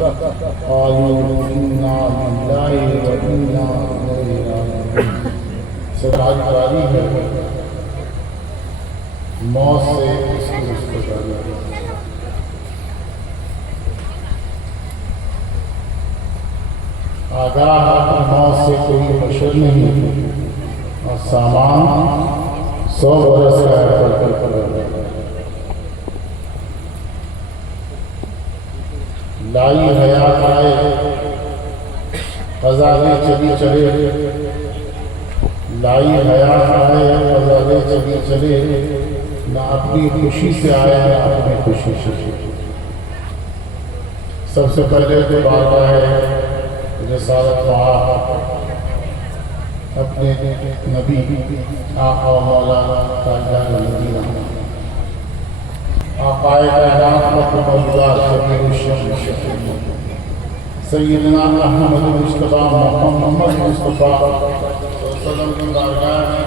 قالوا إنا لله وإنا إليه راجعون۔ سرکار جاری ہے موت سے اس کی رستگاری۔ آگاہ موت سے کوئی بشر نہیں، اور سامان 100 برس کا ہے۔ لائی حیات آئے غزالیں چلی چلے، لائی حیات آئے غزالیں چلی چلے، نہ اپنی خوشی سے آئے نہ اپنی خوشی سے۔ سب سے پہلے تو بارگاہ رسالت وہاں اپنے نبی آقا و مولانا تاجدار مدینہ آقائے کائنات مطلب اللہ شبیر الشم سیدنا احمد مصطفیٰ محمد مصطفیٰ صلی اللہ علیہ وسلم کی بارگاہ میں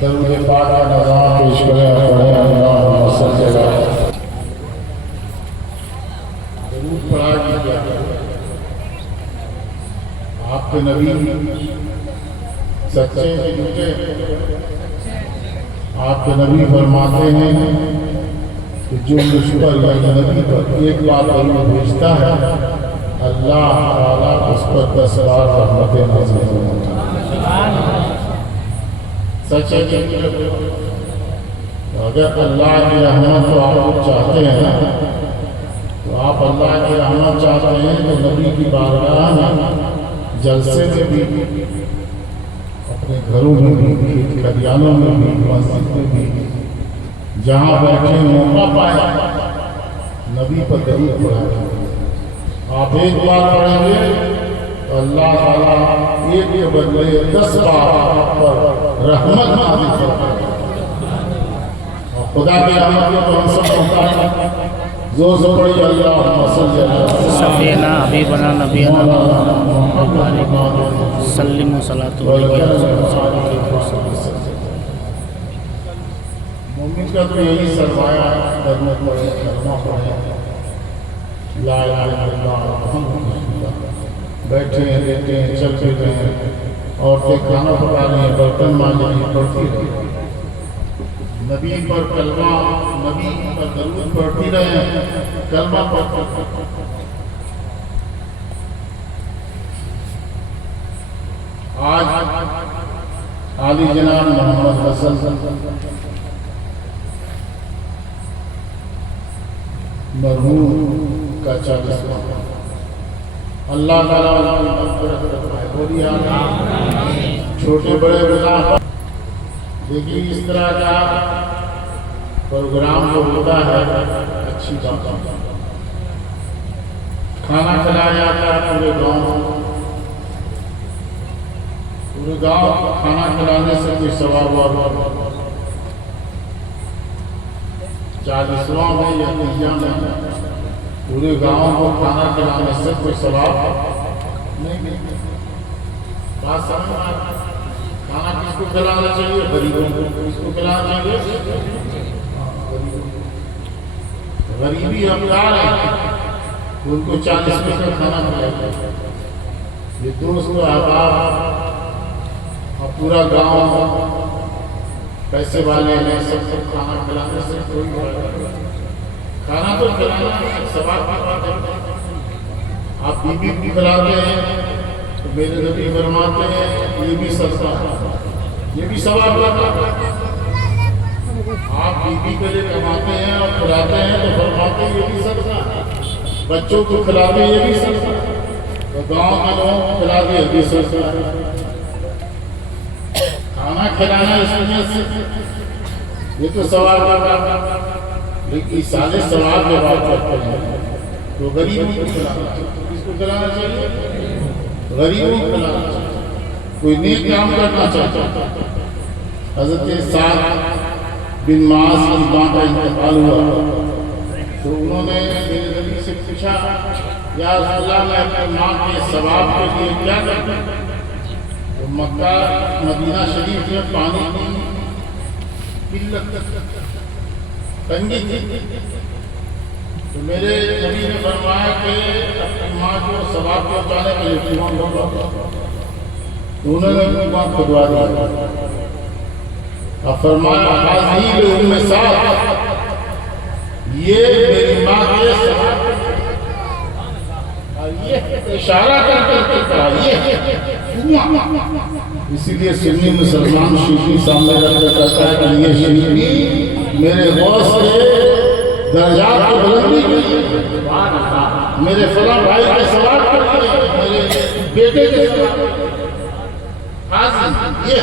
درود پاک کا نظام پیش کریں اور پڑھیں اللہم صلی اللہ علیہ وسلم۔ درود پڑھا کیا آپ کے نبی سچے جھوٹے؟ آپ کے نبی فرماتے ہیں کہ جو مجھ پر یا نبی پر ایک بار درود بھیجتا ہے اللہ تعالیٰ اس پر 10 بار رحمتیں نازل فرماتا ہے۔ سچے جھوٹے؟ اگر اللہ کی رحمت کو آپ چاہتے ہیں تو آپ اللہ کی رحمت چاہتے ہیں تو نبی کی بارگاہ میں جلسے میں بھی، اپنے گھروں میں بھی، کھیت کھلیانوں میں بھی، مسجد میں بھی، جہاں بیٹھے موقع پائے نبی پر درود پڑھائیں۔ آپ ایک بار پڑھیں گے تو اللہ تعالیٰ ایک کے بدلے 10 بار آپ پر رحمت نازل فرمائے گا۔ اور خدا کی رحمت کو ہم سب ہوتا ہے زور سے پڑھی اللہم صلی اللہ علیہ وسلم سفینا حبیبنا نبینا سلم و صلاۃ مومن کا تو یہی سرمایہ ہے، کلمہ پڑھیں، کلمہ پڑھیں، لا الہ الا اللہ محمد رسول اللہ۔ بیٹھے ہیں، لیٹے ہیں، چل پھرتے ہیں، عورتیں کھانا پکا رہی ہیں، برتن مانج رہی ہیں، پڑھتی رہی ہیں، نبی پر کلمہ، نبی پر درود پڑھتی رہے، کلمہ پڑھتے۔ آج عالی جناب محمد حسن مرحوم کا 40واں اللہ تعالیٰ چھوٹے بڑے گناہ، لیکن اس طرح کا پروگرام جو ہوتا ہے اچھی بات ہے۔ کھانا کھلایا جاتا ہے پورے گاؤں کھانا کھلانے سے کوئی ثواب ہوا 40واں میں یا 30واں میں پورے گاؤں کو کھانا کھلانے سے کوئی ثواب نہیں ملتا۔ بات سمجھ میں آتا ہے؟ کھانا کس کو کھلانا چاہیے؟ غریبوں کو۔ کس کو کھلانا چاہیے؟ غریبی حقدار ہیں ان کو 40 میں کا کھانا کھلایا۔ یہ دوست احباب اور پورا گاؤں پیسے والے ہیں، سب کھانا کھلانے سے کوئی کھانا تو کھلانا ثواب کی بات ہے۔ آپ بیوی بھی کھلاتے ہیں تو میرے نبی فرماتے ہیں یہ بھی صدقہ ہے، یہ بھی ثواب کا کام ہے۔ آپ بیوی کے لیے کماتے ہیں اور کھلاتے ہیں تو فرماتے ہیں یہ بھی صدقہ ہے۔ بچوں کو کھلاتے ہیں یہ بھی صدقہ ہے، تو گاؤں کے لوگوں کو کھلاتے ہیں یہ بھی صدقہ ہے۔ کھانا کھلانا اس میں سے یہ تو ثواب کا کام ہے، لیکن سارے ثواب کے بات کرتے ہیں تو غریبوں کو کھلانا چاہیے۔ کس کو کھلانا چاہیے؟ غریبوں کو کھلانا چاہیے، کوئی نیک کام کرنا چاہتا ہے۔ حضرت سعد بن معاذ کی ماں کا انتقال ہوا تو انہوں نے میرے نبی سے پوچھا یا رسول اللہ میں اپنے ماں کے ثواب کے لیے کیا کرتا ہوں؟ تو مکہ مدینہ شریف میں پانی کی قلت تنگی تھی، تو میرے نبی نے فرمایا کہ اپنی ماں کو ثواب پہنچانے کے لیے کون ہوگا؟ انہوں نے کنواں کھدوا دیا اور فرمایا حاضی ام سعد، یہ میری ماں کے ثواب، اور یہ اشارہ کر کے کہا یہ اسی لیے سنی مسلمان شیشی سامنے رکھ کر کہتا ہے کہ یہ شیشی میرے غوث کے درجات کو بلندی کی، میرے فلاں بھائی کے ثواب پر کی، میرے بیٹے کے ثواب پر کی۔ حاضر یہ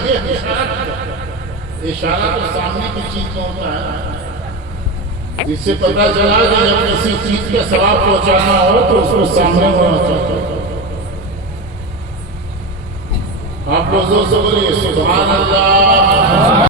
اشارہ تو سامنے کی چیز کو ہوتا ہے، جس سے پتہ چلا کہ جب کسی چیز کا ثواب پہنچانا ہو تو اس کو سامنے ہونا چاہیے۔ آپ لوگ زور سے بولیے سبحان اللہ۔